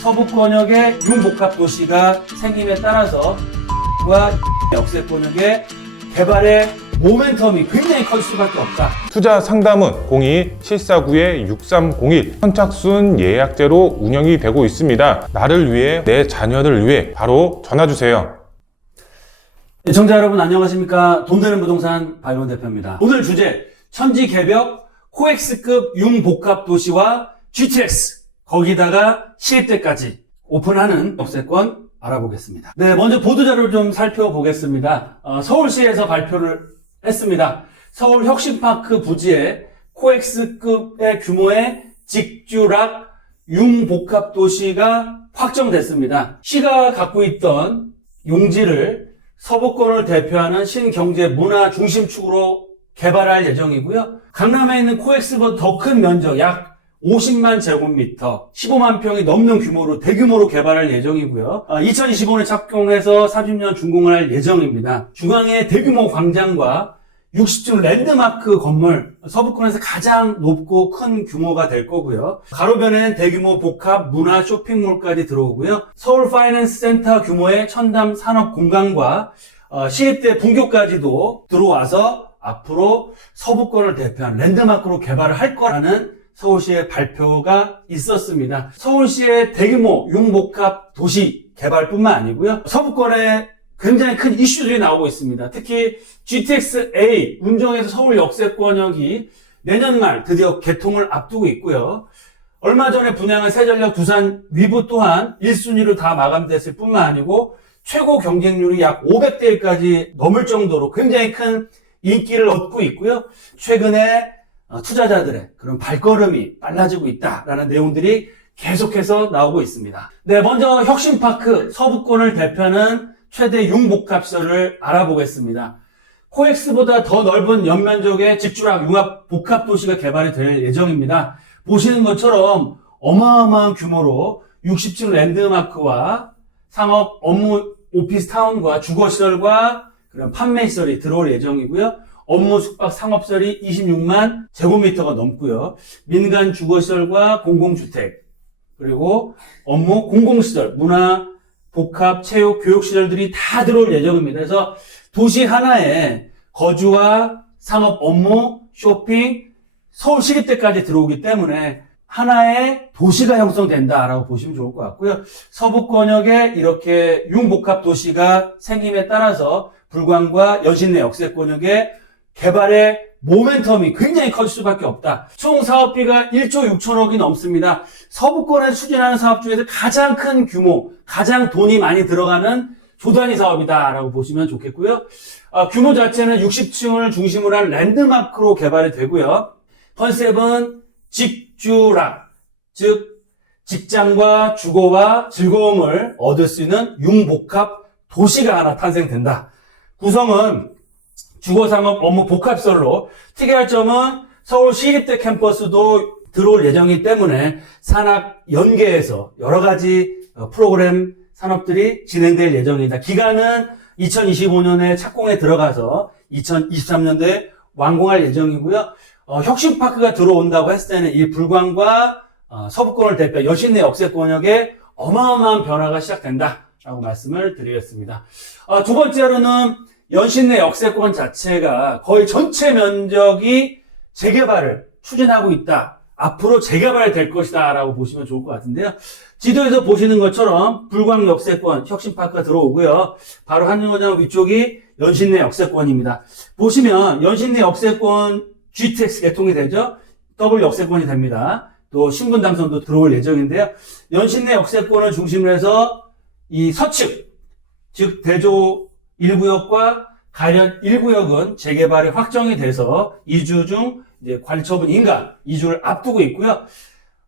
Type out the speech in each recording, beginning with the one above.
서북권역의 융복합 도시가 생김에 따라서 과 역세 권역의 개발의 모멘텀이 굉장히 커질 수밖에 없다. 투자 상담은 02-749-6301 선착순 예약제로 운영이 되고 있습니다. 나를 위해 내 자녀를 위해 바로 전화 주세요. 청자 여러분 안녕하십니까? 돈 되는 부동산 바이론 대표입니다. 오늘 주제 천지 개벽 코엑스급 융복합 도시와 GTX 거기다가 시립대까지 오픈하는 역세권 알아보겠습니다. 네, 먼저 보도자료를 좀 살펴보겠습니다. 어, 서울시에서 발표를 했습니다. 서울 혁신파크 부지에 코엑스급의 규모의 직주락 융복합 도시가 확정됐습니다. 시가 갖고 있던 용지를 서부권을 대표하는 신경제 문화 중심축으로 개발할 예정이고요. 강남에 있는 코엑스보다 더 큰 면적 약 50만 제곱미터, 15만 평이 넘는 규모로 대규모로 개발할 예정이고요. 2025년 착공해서 30년 준공을 할 예정입니다. 중앙에 대규모 광장과 60층 랜드마크 건물 서부권에서 가장 높고 큰 규모가 될 거고요. 가로변엔 대규모 복합 문화 쇼핑몰까지 들어오고요. 서울 파이낸스 센터 규모의 첨단 산업 공간과 어, 시립대 분교까지도 들어와서 앞으로 서부권을 대표한 랜드마크로 개발을 할 거라는 서울시의 발표가 있었습니다. 서울시의 대규모 융복합 도시 개발뿐만 아니고요. 서부권에 굉장히 큰 이슈들이 나오고 있습니다. 특히 GTX-A 운정에서 서울 역세권역이 내년 말 드디어 개통을 앞두고 있고요. 얼마 전에 분양한 새전력 두산 위브 또한 1순위로 다 마감됐을 뿐만 아니고 최고 경쟁률이 약 500대 1까지 넘을 정도로 굉장히 큰 인기를 얻고 있고요. 최근에 어, 투자자들의 그런 발걸음이 빨라지고 있다라는 내용들이 계속해서 나오고 있습니다. 네, 먼저 혁신파크 서부권을 대표하는 최대 융복합설을 알아보겠습니다. 코엑스보다 더 넓은 연면적의 직주락 융합 복합 도시가 개발이 될 예정입니다. 보시는 것처럼 어마어마한 규모로 60층 랜드마크와 상업 업무 오피스 타운과 주거 시설과 그런 판매 시설이 들어올 예정이고요. 업무 숙박 상업설이 26만 제곱미터가 넘고요. 민간 주거시설과 공공주택, 그리고 업무 공공시설, 문화, 복합, 체육, 교육시설들이 다 들어올 예정입니다. 그래서 도시 하나에 거주와 상업 업무, 쇼핑, 서울 시립대까지 들어오기 때문에 하나의 도시가 형성된다라고 보시면 좋을 것 같고요. 서부권역에 이렇게 융복합 도시가 생김에 따라서 불광과 여신내 역세권역의 개발의 모멘텀이 굉장히 커질 수밖에 없다. 총 사업비가 1조 6천억이 넘습니다. 서부권에 추진하는 사업 중에서 가장 큰 규모, 가장 돈이 많이 들어가는 조단위 사업이다라고 보시면 좋겠고요. 아, 규모 자체는 60층을 중심으로 한 랜드마크로 개발이 되고요. 컨셉은 직주락, 즉 직장과 주거와 즐거움을 얻을 수 있는 융복합 도시가 하나 탄생된다. 구성은 주거상업 업무 복합설로 특이할 점은 서울 시립대 캠퍼스도 들어올 예정이기 때문에 산학 연계해서 여러 가지 어, 프로그램 산업들이 진행될 예정입니다. 기간은 2025년에 착공에 들어가서 2023년도에 완공할 예정이고요. 어, 혁신파크가 들어온다고 했을 때는 이 불광과 어, 서부권을 대표 여신내 역세 권역에 어마어마한 변화가 시작된다라고 말씀을 드리겠습니다. 어, 두 번째로는 연신내 역세권 자체가 거의 전체 면적이 재개발을 추진하고 있다. 앞으로 재개발될 것이다. 라고 보시면 좋을 것 같은데요. 지도에서 보시는 것처럼 불광 역세권, 혁신파크가 들어오고요. 바로 한정거장 위쪽이 연신내 역세권입니다. 보시면 연신내 역세권 GTX 개통이 되죠. 더블 역세권이 됩니다. 또 신분 당선도 들어올 예정인데요. 연신내 역세권을 중심으로 해서 이 서측, 즉 대조 1구역과 가련 1구역은 재개발이 확정이 돼서 2주 중 이제 관리처분 인가 2주를 앞두고 있고요.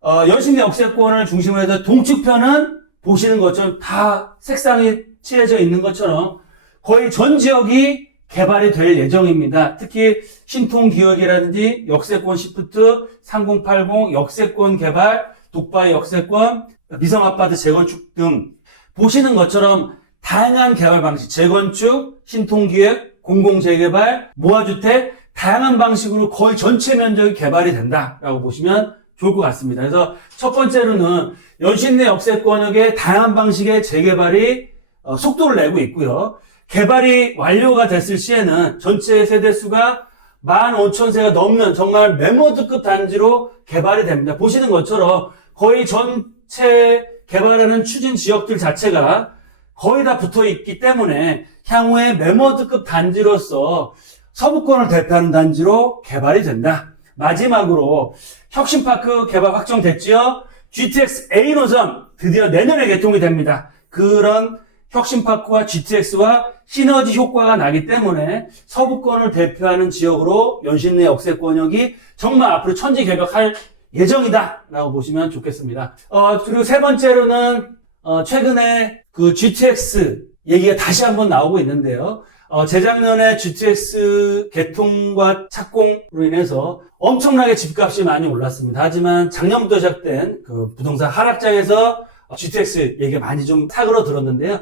어, 연신내 역세권을 중심으로 해서 동측편은 보시는 것처럼 다 색상이 칠해져 있는 것처럼 거의 전 지역이 개발이 될 예정입니다. 특히 신통기획이라든지 역세권 시프트, 3080 역세권 개발, 독바이 역세권, 미성아파트 재건축 등 보시는 것처럼 다양한 개발 방식, 재건축, 신통기획, 공공재개발, 모아주택, 다양한 방식으로 거의 전체 면적이 개발이 된다라고 보시면 좋을 것 같습니다. 그래서 첫 번째로는 연신내 역세권역의 다양한 방식의 재개발이 어, 속도를 내고 있고요. 개발이 완료가 됐을 시에는 전체 세대 수가 15,000세가 넘는 정말 메모드급 단지로 개발이 됩니다. 보시는 것처럼 거의 전체 개발하는 추진 지역들 자체가 거의 다 붙어 있기 때문에 향후에 메모드급 단지로서 서부권을 대표하는 단지로 개발이 된다. 마지막으로 혁신파크 개발 확정됐지요. GTX A 노선 드디어 내년에 개통이 됩니다. 그런 혁신파크와 GTX와 시너지 효과가 나기 때문에 서부권을 대표하는 지역으로 연신내 역세권역이 정말 앞으로 천지개벽할 예정이다 라고 보시면 좋겠습니다. 어, 그리고 세 번째로는 어, 최근에 그 GTX 얘기가 다시 한번 나오고 있는데요. 어, 재작년에 GTX 개통과 착공으로 인해서 엄청나게 집값이 많이 올랐습니다. 하지만 작년부터 시작된 그 부동산 하락장에서 GTX 얘기가 많이 좀 사그러 들었는데요.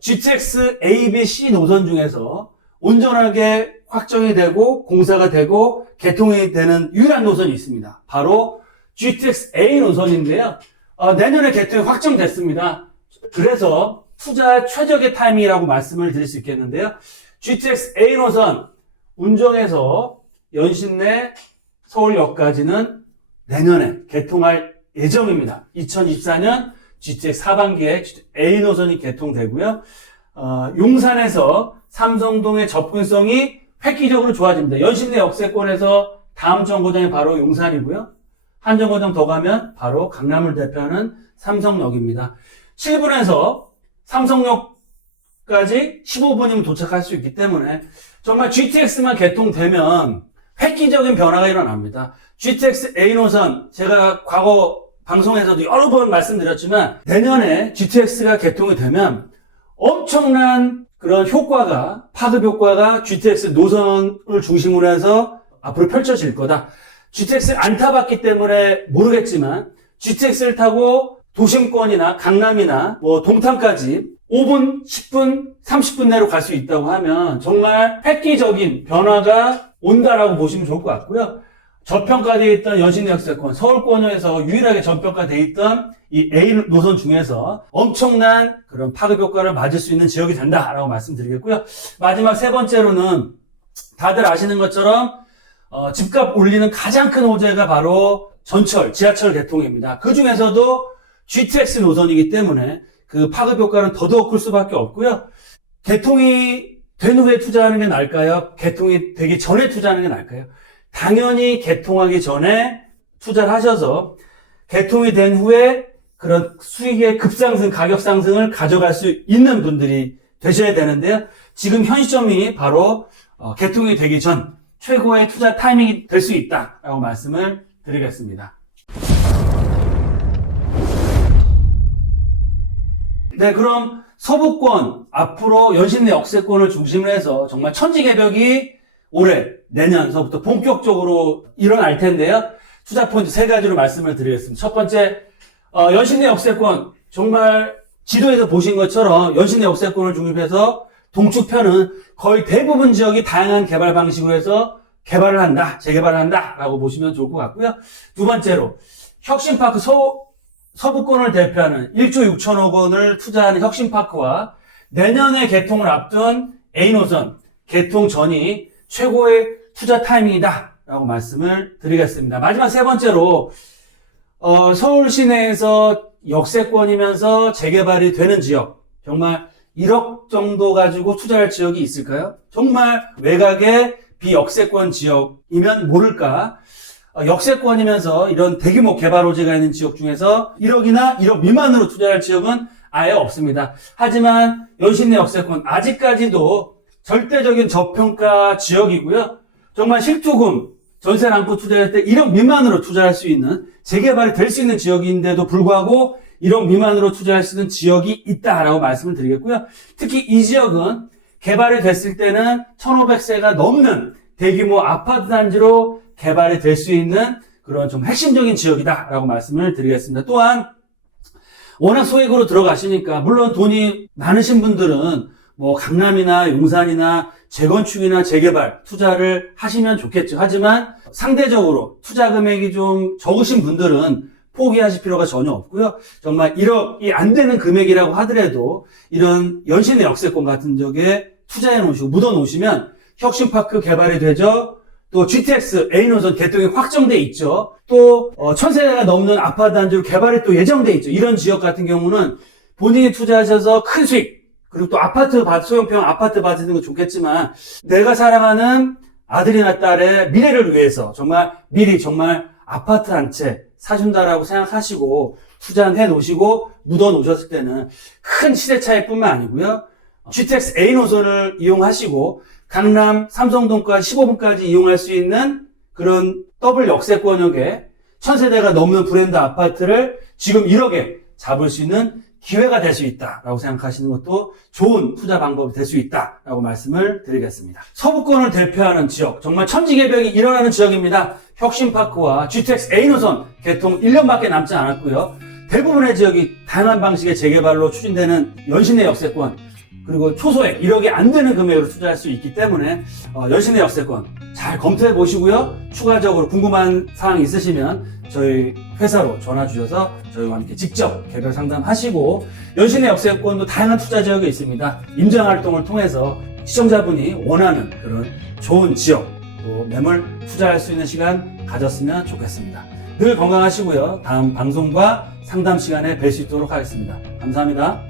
GTX A, B, C 노선 중에서 온전하게 확정이 되고 공사가 되고 개통이 되는 유일한 노선이 있습니다. 바로 GTX A 노선인데요. 어, 내년에 개통이 확정됐습니다. 그래서 투자 최적의 타이밍이라고 말씀을 드릴 수 있겠는데요. GTX A 노선 운정에서 연신내 서울역까지는 내년에 개통할 예정입니다. 2024년 GTX 하반기에 A 노선이 개통되고요. 어, 용산에서 삼성동의 접근성이 획기적으로 좋아집니다. 연신내 역세권에서 다음 정거장이 바로 용산이고요. 한 정거장 더 가면 바로 강남을 대표하는 삼성역입니다. 7분에서 삼성역까지 15분이면 도착할 수 있기 때문에 정말 GTX만 개통되면 획기적인 변화가 일어납니다. GTX A 노선 제가 과거 방송에서도 여러 번 말씀드렸지만 내년에 GTX가 개통이 되면 엄청난 그런 효과가 파급 효과가 GTX 노선을 중심으로 해서 앞으로 펼쳐질 거다. GTX를 안 타봤기 때문에 모르겠지만 GTX를 타고 도심권이나 강남이나 뭐 동탄까지 5분, 10분, 30분 내로 갈 수 있다고 하면 정말 획기적인 변화가 온다라고 보시면 좋을 것 같고요. 저평가되어 있던 연신역세권, 서울권역에서 유일하게 저평가되어 있던 이 A 노선 중에서 엄청난 그런 파급 효과를 맞을 수 있는 지역이 된다라고 말씀드리겠고요. 마지막 세 번째로는 다들 아시는 것처럼 어, 집값 올리는 가장 큰 호재가 바로 전철, 지하철 개통입니다. 그 중에서도 GTX 노선이기 때문에 그 파급 효과는 더더욱 클 수밖에 없고요. 개통이 된 후에 투자하는 게 나을까요? 개통이 되기 전에 투자하는 게 나을까요? 당연히 개통하기 전에 투자를 하셔서 개통이 된 후에 그런 수익의 급상승, 가격 상승을 가져갈 수 있는 분들이 되셔야 되는데요. 지금 현 시점이 바로 어, 개통이 되기 전 최고의 투자 타이밍이 될 수 있다라고 말씀을 드리겠습니다. 네, 그럼 서부권 앞으로 연신 내 역세권을 중심으로 해서 정말 천지개벽이 올해 내년서부터 본격적으로 일어날 텐데요. 투자 포인트 세 가지로 말씀을 드리겠습니다. 첫 번째, 어, 연신 내 역세권 정말 지도에서 보신 것처럼 연신 내 역세권을 중심해서 동축편은 거의 대부분 지역이 다양한 개발 방식으로 해서 개발을 한다, 재개발을 한다라고 보시면 좋을 것 같고요. 두 번째로 혁신파크 서, 서부권을 대표하는 1조 6천억 원을 투자하는 혁신파크와 내년에 개통을 앞둔 A노선 개통 전이 최고의 투자 타이밍이다 라고 말씀을 드리겠습니다. 마지막 세 번째로 어, 서울 시내에서 역세권이면서 재개발이 되는 지역 정말 1억 정도 가지고 투자할 지역이 있을까요? 정말 외곽의 비역세권 지역이면 모를까 어, 역세권이면서 이런 대규모 개발 호재가 있는 지역 중에서 1억이나 1억 미만으로 투자할 지역은 아예 없습니다. 하지만 연신내 역세권 아직까지도 절대적인 저평가 지역이고요. 정말 실투금 전세 남고 투자할 때 1억 미만으로 투자할 수 있는 재개발이 될 수 있는 지역인데도 불구하고 1억 미만으로 투자할 수 있는 지역이 있다라고 말씀을 드리겠고요. 특히 이 지역은 개발이 됐을 때는 1,500세가 넘는 대규모 아파트 단지로 개발이 될 수 있는 그런 좀 핵심적인 지역이다라고 말씀을 드리겠습니다. 또한 워낙 소액으로 들어가시니까 물론 돈이 많으신 분들은 뭐 강남이나 용산이나 재건축이나 재개발 투자를 하시면 좋겠죠. 하지만 상대적으로 투자 금액이 좀 적으신 분들은 포기하실 필요가 전혀 없고요. 정말 1억이 안 되는 금액이라고 하더라도 이런 연신의 역세권 같은 적에 투자해 놓으시고 묻어 놓으시면 혁신파크 개발이 되죠. 또 GTX A노선 개통이 확정돼 있죠. 또 어, 천세대가 넘는 아파트 단지로 개발이 또 예정돼 있죠. 이런 지역 같은 경우는 본인이 투자하셔서 큰 수익 그리고 또 아파트 받 소형평 아파트 받는 거 좋겠지만 내가 사랑하는 아들이나 딸의 미래를 위해서 정말 미리 정말 아파트 한 채 사준다라고 생각하시고 투자해 놓으시고 묻어 놓으셨을 때는 큰 시대 차이뿐만 아니고요. GTX A 노선을 이용하시고 강남 삼성동까지 15분까지 이용할 수 있는 그런 더블 역세권역에 천세대가 넘는 브랜드 아파트를 지금 1억에 잡을 수 있는 기회가 될 수 있다라고 생각하시는 것도 좋은 투자 방법이 될 수 있다라고 말씀을 드리겠습니다. 서부권을 대표하는 지역, 정말 천지개벽이 일어나는 지역입니다. 혁신파크와 GTX A 노선 개통 1년밖에 남지 않았고요. 대부분의 지역이 다양한 방식의 재개발로 추진되는 연신내 역세권, 그리고 초소액 1억이 안 되는 금액으로 투자할 수 있기 때문에 어, 연신내 역세권 잘 검토해 보시고요. 추가적으로 궁금한 사항 있으시면 저희 회사로 전화 주셔서 저희와 함께 직접 개별 상담하시고 연신내 역세권도 다양한 투자 지역이 있습니다. 임장 활동을 통해서 시청자분이 원하는 그런 좋은 지역 또 매물 투자할 수 있는 시간 가졌으면 좋겠습니다. 늘 건강하시고요. 다음 방송과 상담 시간에 뵐 수 있도록 하겠습니다. 감사합니다.